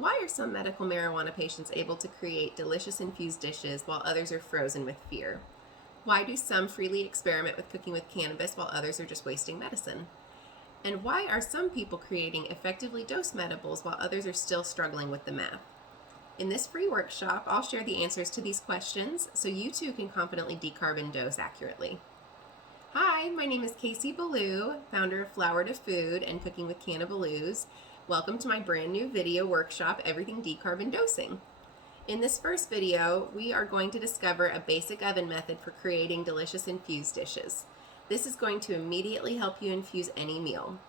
Why are some medical marijuana patients able to create delicious infused dishes while others are frozen with fear? Why do some freely experiment with cooking with cannabis while others are just wasting medicine? And why are some people creating effectively dosed medibles while others are still struggling with the math? In this free workshop, I'll share the answers to these questions so you too can confidently decarb and dose accurately. Hi, my name is Casey Ballou, founder of Flower to Food and Cooking with Cannabaloos. Welcome to my brand new video workshop, Everything Decarbing and Dosing. In this first video, we are going to discover a basic oven method for creating delicious infused dishes. This is going to immediately help you infuse any meal.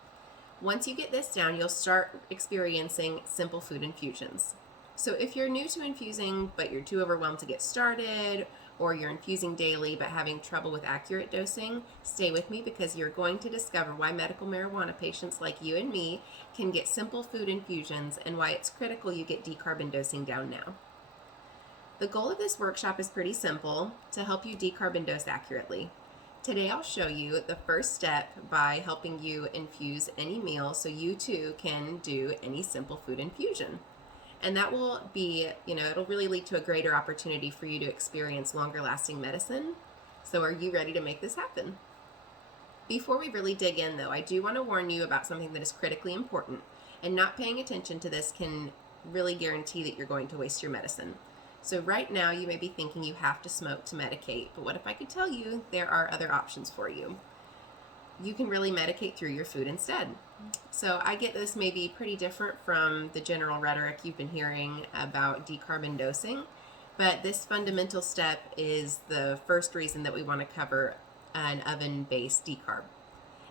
Once you get this down, you'll start experiencing simple food infusions. So if you're new to infusing, but you're too overwhelmed to get started, or you're infusing daily but having trouble with accurate dosing, stay with me because you're going to discover why medical marijuana patients like you and me can get simple food infusions and why it's critical you get decarb and dosing down now. The goal of this workshop is pretty simple: to help you decarb and dose accurately. Today I'll show you the first step by helping you infuse any meal so you too can do any simple food infusion. And that will be, it'll really lead to a greater opportunity for you to experience longer lasting medicine. So are you ready to make this happen? Before we really dig in though, I do want to warn you about something that is critically important, and not paying attention to this can really guarantee that you're going to waste your medicine. So right now you may be thinking you have to smoke to medicate, but what if I could tell you there are other options for you? You can really medicate through your food instead. So I get this may be pretty different from the general rhetoric you've been hearing about decarb and dosing, but this fundamental step is the first reason that we want to cover an oven-based decarb.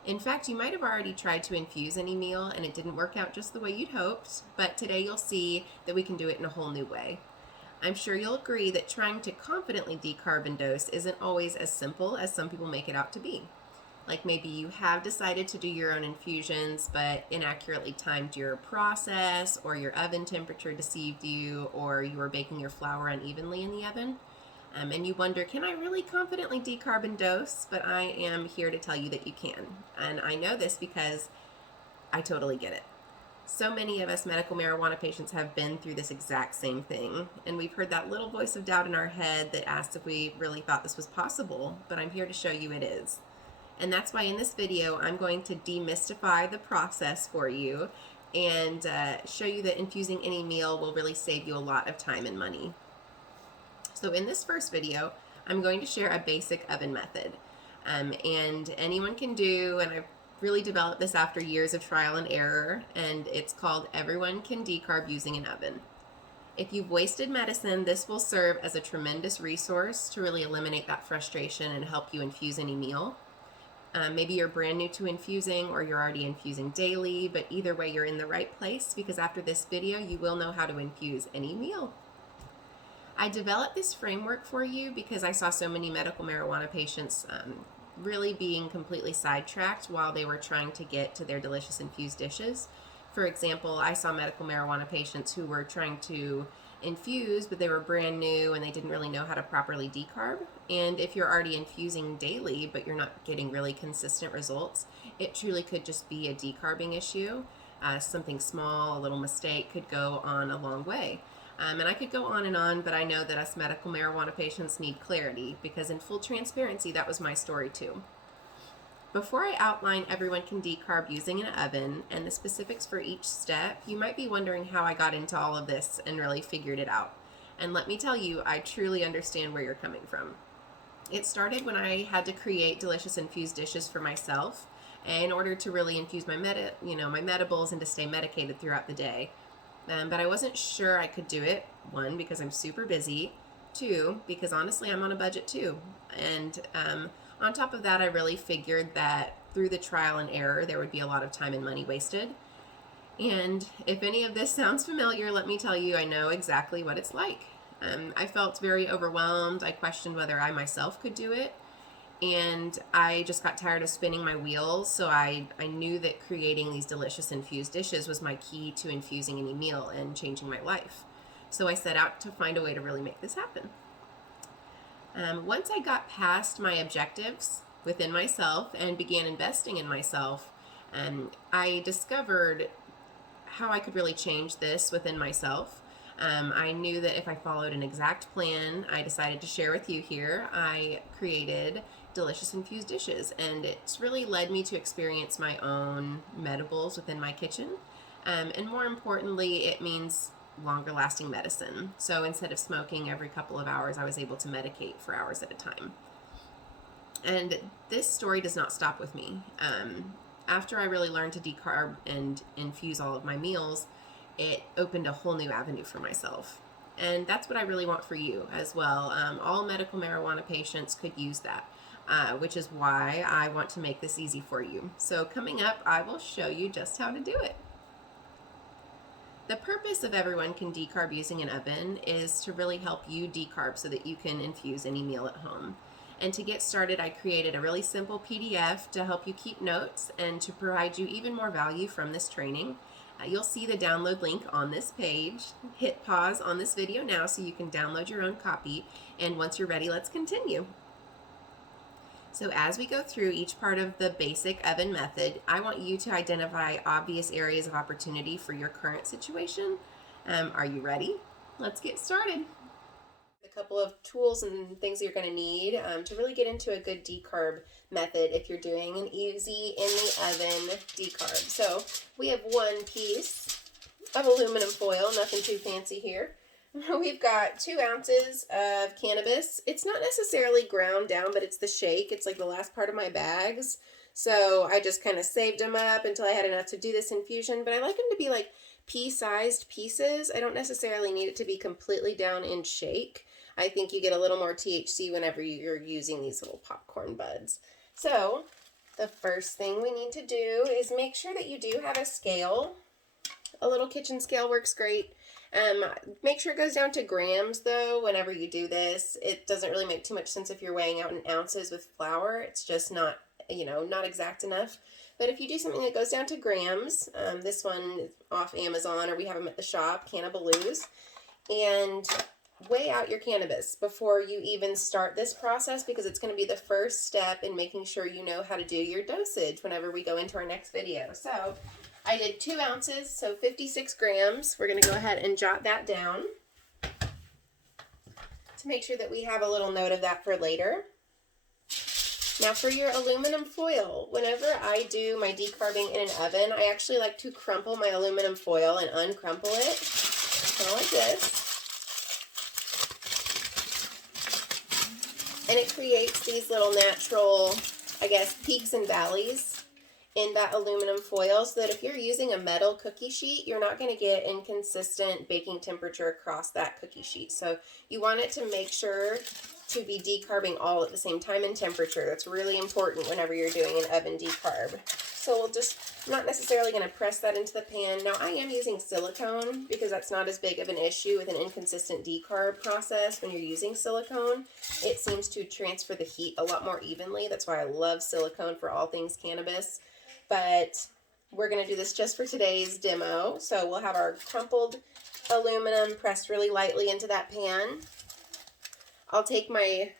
In fact, you might have already tried to infuse any meal and it didn't work out just the way you'd hoped, but today you'll see that we can do it in a whole new way. I'm sure you'll agree that trying to confidently decarb and dose isn't always as simple as some people make it out to be. Like maybe you have decided to do your own infusions, but inaccurately timed your process, or your oven temperature deceived you, or you were baking your flour unevenly in the oven. And you wonder, can I really confidently decarb and dose? But I am here to tell you that you can. And I know this because I totally get it. So many of us medical marijuana patients have been through this exact same thing, and we've heard that little voice of doubt in our head that asked if we really thought this was possible, but I'm here to show you it is. And that's why in this video, I'm going to demystify the process for you and show you that infusing any meal will really save you a lot of time and money. So in this first video, I'm going to share a basic oven method. And anyone can do, and I've really developed this after years of trial and error, and it's called Everyone Can Decarb Using an Oven. If you've wasted medicine, this will serve as a tremendous resource to really eliminate that frustration and help you infuse any meal. Maybe you're brand new to infusing, or you're already infusing daily, but either way you're in the right place, because after this video you will know how to infuse any meal. I developed this framework for you because I saw so many medical marijuana patients really being completely sidetracked while they were trying to get to their delicious infused dishes. For example, I saw medical marijuana patients who were trying to infuse, but they were brand new and they didn't really know how to properly decarb. And if you're already infusing daily, but you're not getting really consistent results, it truly could just be a decarbing issue. Something small, a little mistake could go on a long way. And I could go on, but I know that us medical marijuana patients need clarity, because in full transparency, that was my story too. Before I outline Everyone Can Decarb Using an Oven and the specifics for each step, you might be wondering how I got into all of this and really figured it out. And let me tell you, I truly understand where you're coming from. It started when I had to create delicious infused dishes for myself in order to really infuse my medibles and to stay medicated throughout the day. But I wasn't sure I could do it. One, because I'm super busy. Two, because honestly, I'm on a budget too. And on top of that, I really figured that through the trial and error, there would be a lot of time and money wasted. And if any of this sounds familiar, let me tell you, I know exactly what it's like. I felt very overwhelmed. I questioned whether I myself could do it. And I just got tired of spinning my wheels, so I knew that creating these delicious infused dishes was my key to infusing any meal and changing my life. So I set out to find a way to really make this happen. Once I got past my objectives within myself and began investing in myself, I discovered how I could really change this within myself. I knew that if I followed an exact plan I decided to share with you here, I created delicious infused dishes, and it's really led me to experience my own medibles within my kitchen. And more importantly, it means longer lasting medicine. So instead of smoking every couple of hours, I was able to medicate for hours at a time. And this story does not stop with me. After I really learned to decarb and infuse all of my meals, it opened a whole new avenue for myself. And that's what I really want for you as well. All medical marijuana patients could use that, which is why I want to make this easy for you. So coming up, I will show you just how to do it. The purpose of Everyone Can Decarb Using an Oven is to really help you decarb so that you can infuse any meal at home. And to get started, I created a really simple PDF to help you keep notes and to provide you even more value from this training. You'll see the download link on this page. Hit pause on this video now so you can download your own copy. And once you're ready, let's continue. So as we go through each part of the basic oven method, I want you to identify obvious areas of opportunity for your current situation. Are you ready? Let's get started. A couple of tools and things you're going to need to really get into a good decarb method if you're doing an easy in the oven decarb. So we have one piece of aluminum foil, nothing too fancy here. We've got 2 ounces of cannabis. It's not necessarily ground down, but it's the shake. It's like the last part of my bags. So I just kind of saved them up until I had enough to do this infusion. But I like them to be like pea-sized pieces. I don't necessarily need it to be completely down in shake. I think you get a little more THC whenever you're using these little popcorn buds. So the first thing we need to do is make sure that you do have a scale. A little kitchen scale works great. Make sure it goes down to grams though whenever you do this. It doesn't really make too much sense if you're weighing out in ounces with flour. It's just not, not exact enough. But if you do something that goes down to grams, this one is off Amazon or we have them at the shop, Cannabaloos, and weigh out your cannabis before you even start this process because it's going to be the first step in making sure you know how to do your dosage whenever we go into our next video. So I did 2 ounces, so 56 grams. We're going to go ahead and jot that down to make sure that we have a little note of that for later. Now for your aluminum foil, whenever I do my decarbing in an oven, I actually like to crumple my aluminum foil and uncrumple it, kind of like this. And it creates these little natural, peaks and valleys in that aluminum foil so that if you're using a metal cookie sheet, you're not going to get inconsistent baking temperature across that cookie sheet. So you want it to make sure to be decarbing all at the same time in temperature. That's really important whenever you're doing an oven decarb. So I'm not necessarily going to press that into the pan. Now I am using silicone because that's not as big of an issue with an inconsistent decarb process. When you're using silicone, it seems to transfer the heat a lot more evenly. That's why I love silicone for all things cannabis. But we're going to do this just for today's demo. So we'll have our crumpled aluminum pressed really lightly into that pan. I'll take my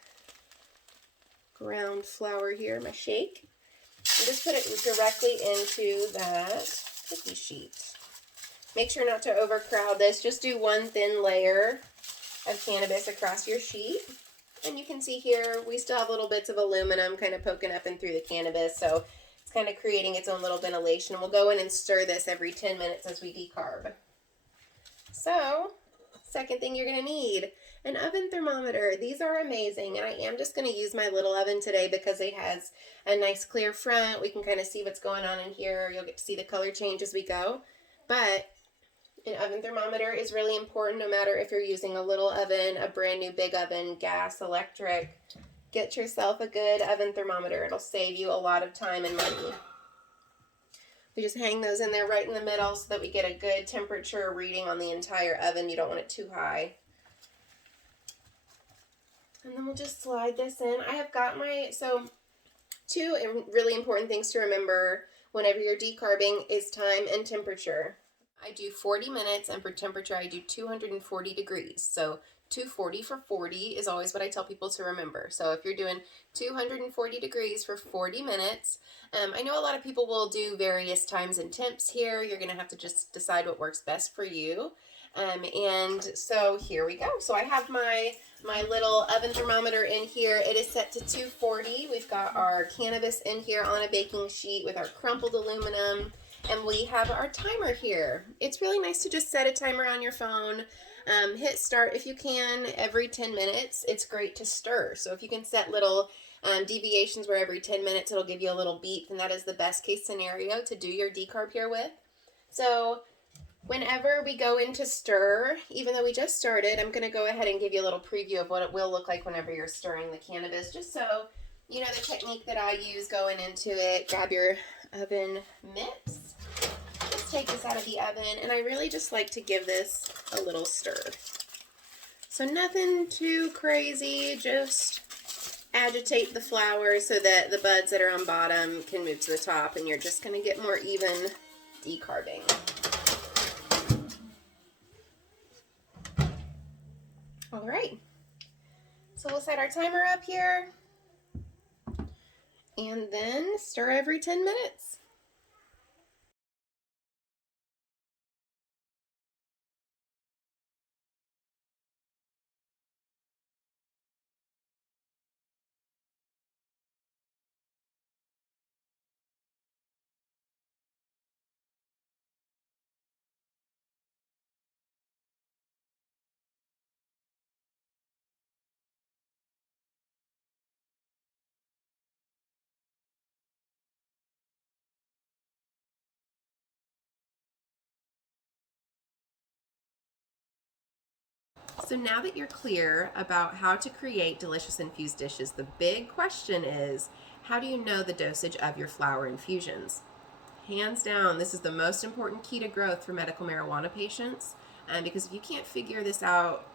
ground flour here, my shake, and just put it directly into that cookie sheet. Make sure not to overcrowd this. Just do one thin layer of cannabis across your sheet. And you can see here, we still have little bits of aluminum kind of poking up and through the cannabis. So it's kind of creating its own little ventilation. We'll go in and stir this every 10 minutes as we decarb. So, second thing you're going to need, an oven thermometer. These are amazing, and I am just going to use my little oven today because it has a nice clear front. We can kind of see what's going on in here. You'll get to see the color change as we go. But an oven thermometer is really important no matter if you're using a little oven, a brand new big oven, gas, electric. Get yourself a good oven thermometer. It'll save you a lot of time and money. We just hang those in there right in the middle so that we get a good temperature reading on the entire oven. You don't want it too high. And then we'll just slide this in. I have got so 2 really important things to remember whenever you're decarbing is time and temperature. I do 40 minutes, and for temperature, I do 240 degrees. So 240 for 40 is always what I tell people to remember. So if you're doing 240 degrees for 40 minutes, I know a lot of people will do various times and temps here. You're going to have to just decide what works best for you. And so here we go. So I have my little oven thermometer in here. It is set to 240. We've got our cannabis in here on a baking sheet with our crumpled aluminum. And we have our timer here. It's really nice to just set a timer on your phone. Hit start if you can every 10 minutes. It's great to stir. So if you can set little deviations where every 10 minutes it'll give you a little beep, then that is the best case scenario to do your decarb here with. So whenever we go into stir, even though we just started, I'm going to go ahead and give you a little preview of what it will look like whenever you're stirring the cannabis, just so you know the technique that I use going into it. Grab your oven mitts. Let's take this out of the oven, and I really just like to give this a little stir. So nothing too crazy, just agitate the flour so that the buds that are on bottom can move to the top, and you're just going to get more even decarbing. All right, so we'll set our timer up here and then stir every 10 minutes. So now that you're clear about how to create delicious infused dishes, the big question is, how do you know the dosage of your flower infusions? Hands down, this is the most important key to growth for medical marijuana patients, because if you can't figure this out,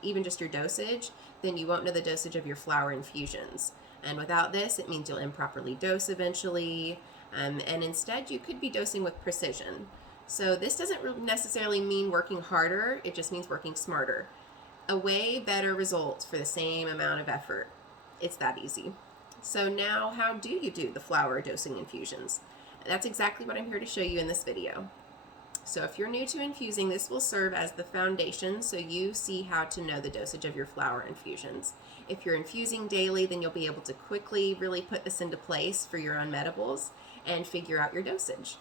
even just your dosage, then you won't know the dosage of your flower infusions. And without this, it means you'll improperly dose eventually, and instead you could be dosing with precision. So this doesn't necessarily mean working harder, it just means working smarter. A way better results for the same amount of effort. It's that easy. So now, how do you do the flower dosing infusions? That's exactly what I'm here to show you in this video. So if you're new to infusing, this will serve as the foundation so you see how to know the dosage of your flower infusions. If you're infusing daily, then you'll be able to quickly really put this into place for your own medibles and figure out your dosage.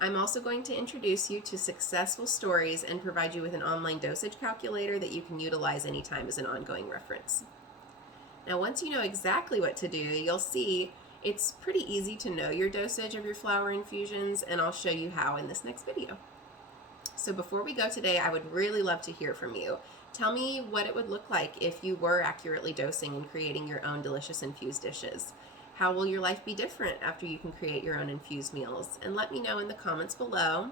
I'm also going to introduce you to successful stories and provide you with an online dosage calculator that you can utilize anytime as an ongoing reference. Now, once you know exactly what to do, you'll see it's pretty easy to know your dosage of your flower infusions, and I'll show you how in this next video. So before we go today, I would really love to hear from you. Tell me what it would look like if you were accurately dosing and creating your own delicious infused dishes. How will your life be different after you can create your own infused meals? And let me know in the comments below.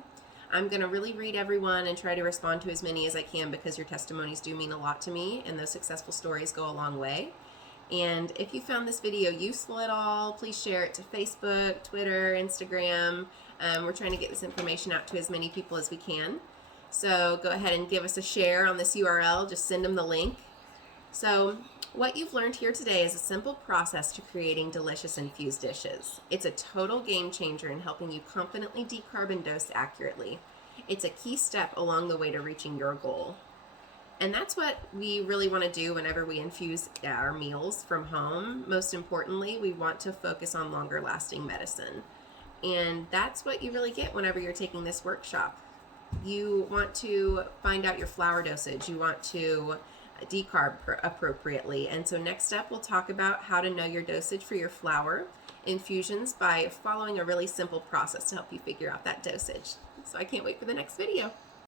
I'm going to really read everyone and try to respond to as many as I can because your testimonies do mean a lot to me, and those successful stories go a long way. And if you found this video useful at all, please share it to Facebook, Twitter, Instagram. We're trying to get this information out to as many people as we can. So go ahead and give us a share on this URL. Just send them the link. So what you've learned here today is a simple process to creating delicious infused dishes. It's a total game changer in helping you confidently decarb and dose accurately. It's a key step along the way to reaching your goal. And that's what we really want to do whenever we infuse our meals from home. Most importantly, we want to focus on longer lasting medicine. And that's what you really get whenever you're taking this workshop. You want to find out your flower dosage. You want to decarb appropriately. And so next up, we'll talk about how to know your dosage for your flower infusions by following a really simple process to help you figure out that dosage. So I can't wait for the next video.